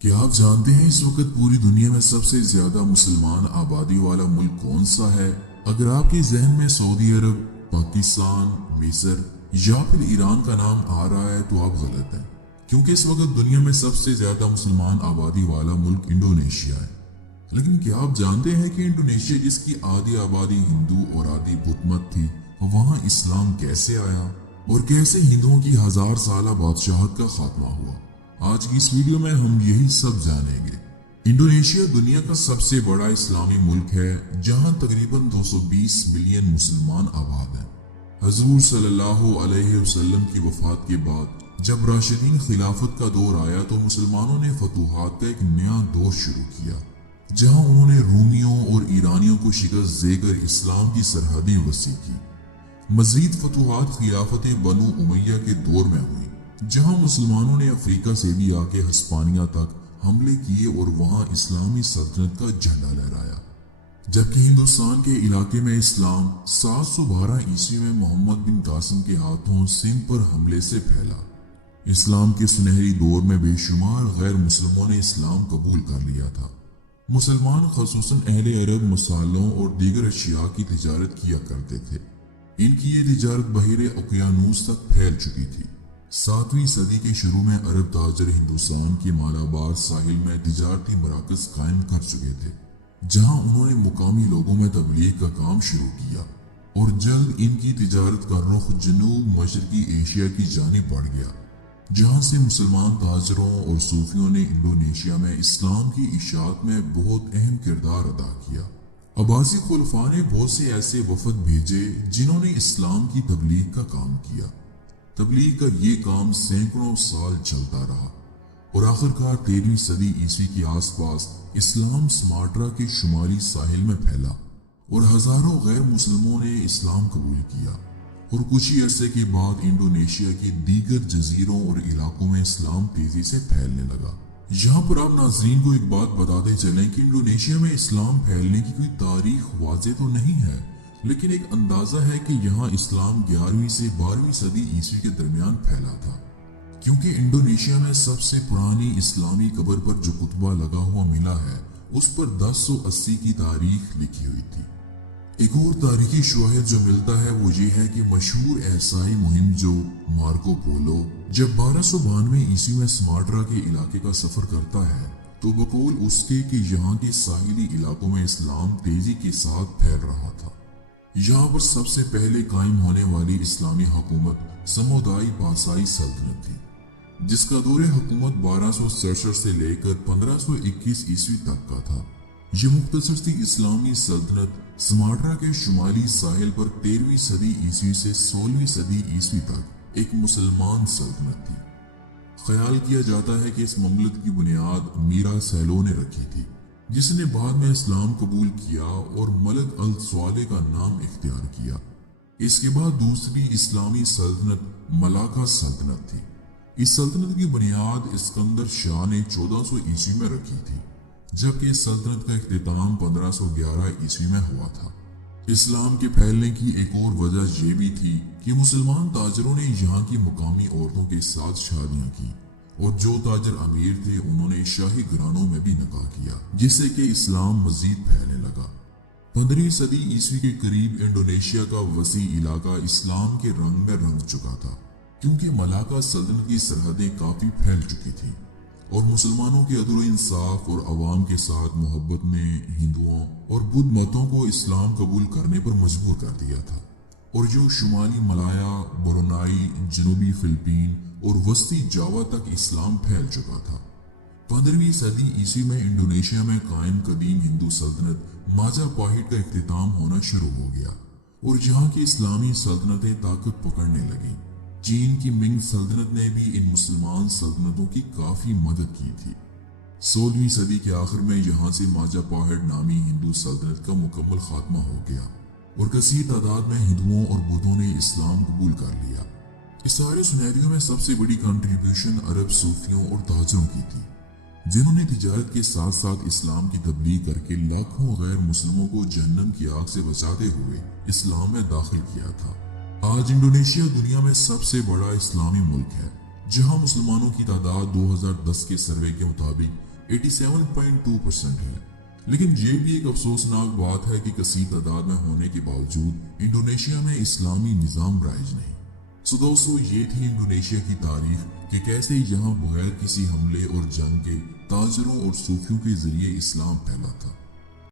क्या आप जानते हैं इस वक्त पूरी दुनिया में सबसे ज्यादा मुसलमान आबादी वाला मुल्क कौन सा है? अगर आपके जहन में सऊदी अरब, पाकिस्तान, मिस्र या फिर ईरान का नाम आ रहा है तो आप गलत हैं, क्योंकि इस वक्त दुनिया में सबसे ज्यादा मुसलमान आबादी वाला मुल्क इंडोनेशिया है। लेकिन क्या आप जानते हैं कि इंडोनेशिया, जिसकी आधी आबादी हिंदू और आधी बुत मत थी, वहां इस्लाम कैसे आया और कैसे हिंदुओं की 1000 साल बादशाहत का खात्मा हुआ? आज की इस वीडियो में हम यही सब जानेंगे। इंडोनेशिया दुनिया का सबसे बड़ा इस्लामी मुल्क है, जहां तकरीबन 220 मिलियन मुसलमान आबाद हैं। हजूर सल्लल्लाहु अलैहि वसल्लम की वफात के बाद जब राशिदीन खिलाफत का दौर आया तो मुसलमानों ने फतूहात का एक नया दौर शुरू किया, जहां उन्होंने रूमियों और ईरानियों को शिकस्त देकर इस्लाम की सरहदें वसी की। मजीद फतूहात खिलाफत बनु उमैया के दौर में हुई, जहां मुसलमानों ने अफ्रीका से भी आके हस्पानिया तक हमले किए और वहां इस्लामी सल्तनत का झंडा लहराया। जबकि हिंदुस्तान के इलाके में इस्लाम 712 ईस्वी में मोहम्मद बिन कासिम के हाथों सिंध पर हमले से फैला। इस्लाम के सुनहरी दौर में बेशुमार गैर मुस्लिमों ने इस्लाम कबूल कर लिया था। मुसलमान खसूसन अहले अरब मसालों और दीगर अशिया की तिजारत किया करते थे। इनकी ये तिजारत बहिरे उकियानूस तक फैल चुकी थी। 7वीं सदी के शुरू में अरब ताजर हिंदुस्तान के मालाबार साहिल में तिजारती मराकज कायम कर चुके थे, जहां उन्होंने मुकामी लोगों में तबलीग का काम शुरू किया और जल्द इनकी तिजारत का रुख जनूब मशरकी एशिया की जानिब बढ़ गया, जहां से मुसलमान ताजरों और सूफियों ने इंडोनेशिया में इस्लाम की इशाअत में बहुत अहम किरदार अदा किया। अब्बासी खुलफा ने बहुत से ऐसे वफद भेजे जिन्होंने इस्लाम की तबलीग का काम किया। तबलीग का ये काम सैकड़ों साल चलता रहा और आखिरकार 13वीं सदी ईस्वी के आसपास इस्लाम सुमाट्रा के शुमाली साहिल में फैला और हजारों गैर मुसलमों ने इस्लाम कबूल किया और कुछ ही अरसे के बाद इंडोनेशिया के दीगर जजीरों और इलाकों में इस्लाम तेजी से फैलने लगा। यहाँ पर आप नाज़रीन को एक बात बताते चलें कि इंडोनेशिया में इस्लाम फैलने की कोई तारीख वाज़ेह तो नहीं है, लेकिन एक अंदाजा है कि यहाँ इस्लाम 11वीं से 12वीं सदी ईस्वी के दरमियान फैला था, क्योंकि इंडोनेशिया में सबसे पुरानी इस्लामी कब्र पर जो कुतबा लगा हुआ मिला है उस पर 1080 की तारीख लिखी हुई थी। एक और तारीखी शवाहिद जो मिलता है वो ये है कि मशहूर एहसाई मुहिम जो मार्को पोलो जब 1292 ईस्वी में सुमाट्रा के इलाके का सफर करता है तो बकौल उसके कि यहाँ के साहिली इलाकों में इस्लाम तेजी के साथ फैल रहा था। यहाँ पर सबसे पहले कायम होने वाली इस्लामी हुकूमत समुदाई बासाई सल्तनत थी, जिसका दौरे हुकूमत 1267 से लेकर 1521 ईस्वी तक का था। ये मुख्तसर सी इस्लामी सल्तनत सुमाट्रा के शुमाली साहिल पर 13वीं सदी ईस्वी से 16वीं सदी ईस्वी तक एक मुसलमान सल्तनत थी। ख्याल किया जाता है कि इस ममलकत की बुनियाद मीरा सैलो ने रखी थी, जिसने बाद में इस्लाम कबूल किया और मलक अल स्वाले का नाम इख्तियार किया। इसके बाद दूसरी इस्लामी सल्तनत मलाका सल्तनत थी। इस सल्तनत की बुनियाद इस्कंदर शाह ने 1400 ईस्वी में रखी थी, जबकि इस सल्तनत का इख्तिताम 1511 ईस्वी में हुआ था। इस्लाम के फैलने की एक और वजह यह भी थी कि मुसलमान ताजरों ने यहाँ की मुकामी औरतों के साथ शादियां की और जो ताजर अमीर थे उन्होंने शाही घरानों में भी निकाह किया, जिससे कि इस्लाम मजीद फैलने लगा। 15वीं सदी ईस्वी के करीब इंडोनेशिया का वसी इलाका इस्लाम के रंग में रंग चुका था, क्योंकि मलाका सल्तनत की सरहदें काफी फैल चुकी थी और मुसलमानों के अदल इंसाफ और अवाम के साथ मोहब्बत ने हिंदुओं और बुद्ध मतों को इस्लाम कबूल करने पर मजबूर कर दिया था और जो शुमाली मलाया, बोरोनाई, जनूबी फिलिपीन और वस्ती जावा तक इस्लाम फैल चुका था। 15वीं सदी ईस्वी में इंडोनेशिया में कायम कदीम हिंदू सल्तनत माजापाहिट का इख्तिताम होना शुरू हो गया और यहाँ की इस्लामी सल्तनतें ताकत पकड़ने लगी। चीन की मिंग सल्तनत ने भी इन मुसलमान सल्तनतों की काफी मदद की थी। 16वीं सदी के आखिर में यहाँ से माजापाहिट नामी हिंदू सल्तनत का मुकम्मल खात्मा हो गया और कसीर तादाद में हिंदुओं और बुद्धों ने इस्लाम कबूल कर लिया। इस सारे सिनेरियो में सबसे बड़ी कंट्रीब्यूशन अरब सूफियों और ताजरों की थी, जिन्होंने तिजारत के साथ साथ इस्लाम की तबलीग करके लाखों गैर मुस्लिमों को जहन्नम की आग से बचाते हुए इस्लाम में दाखिल किया था। आज इंडोनेशिया दुनिया में सबसे बड़ा इस्लामी मुल्क है, जहां मुसलमानों की तादाद 2010 के सर्वे के मुताबिक 87.2% ہے۔ لیکن یہ بھی ایک افسوسناک بات ہے کہ کثیر تعداد میں ہونے کے باوجود انڈونیشیا میں اسلامی نظام رائج نہیں۔ دوستو، یہ تھی انڈونیشیا کی تاریخ کہ کیسے یہاں بغیر کسی حملے اور جنگ کے تاجروں اور صوفیوں کے ذریعے اسلام پھیلا تھا۔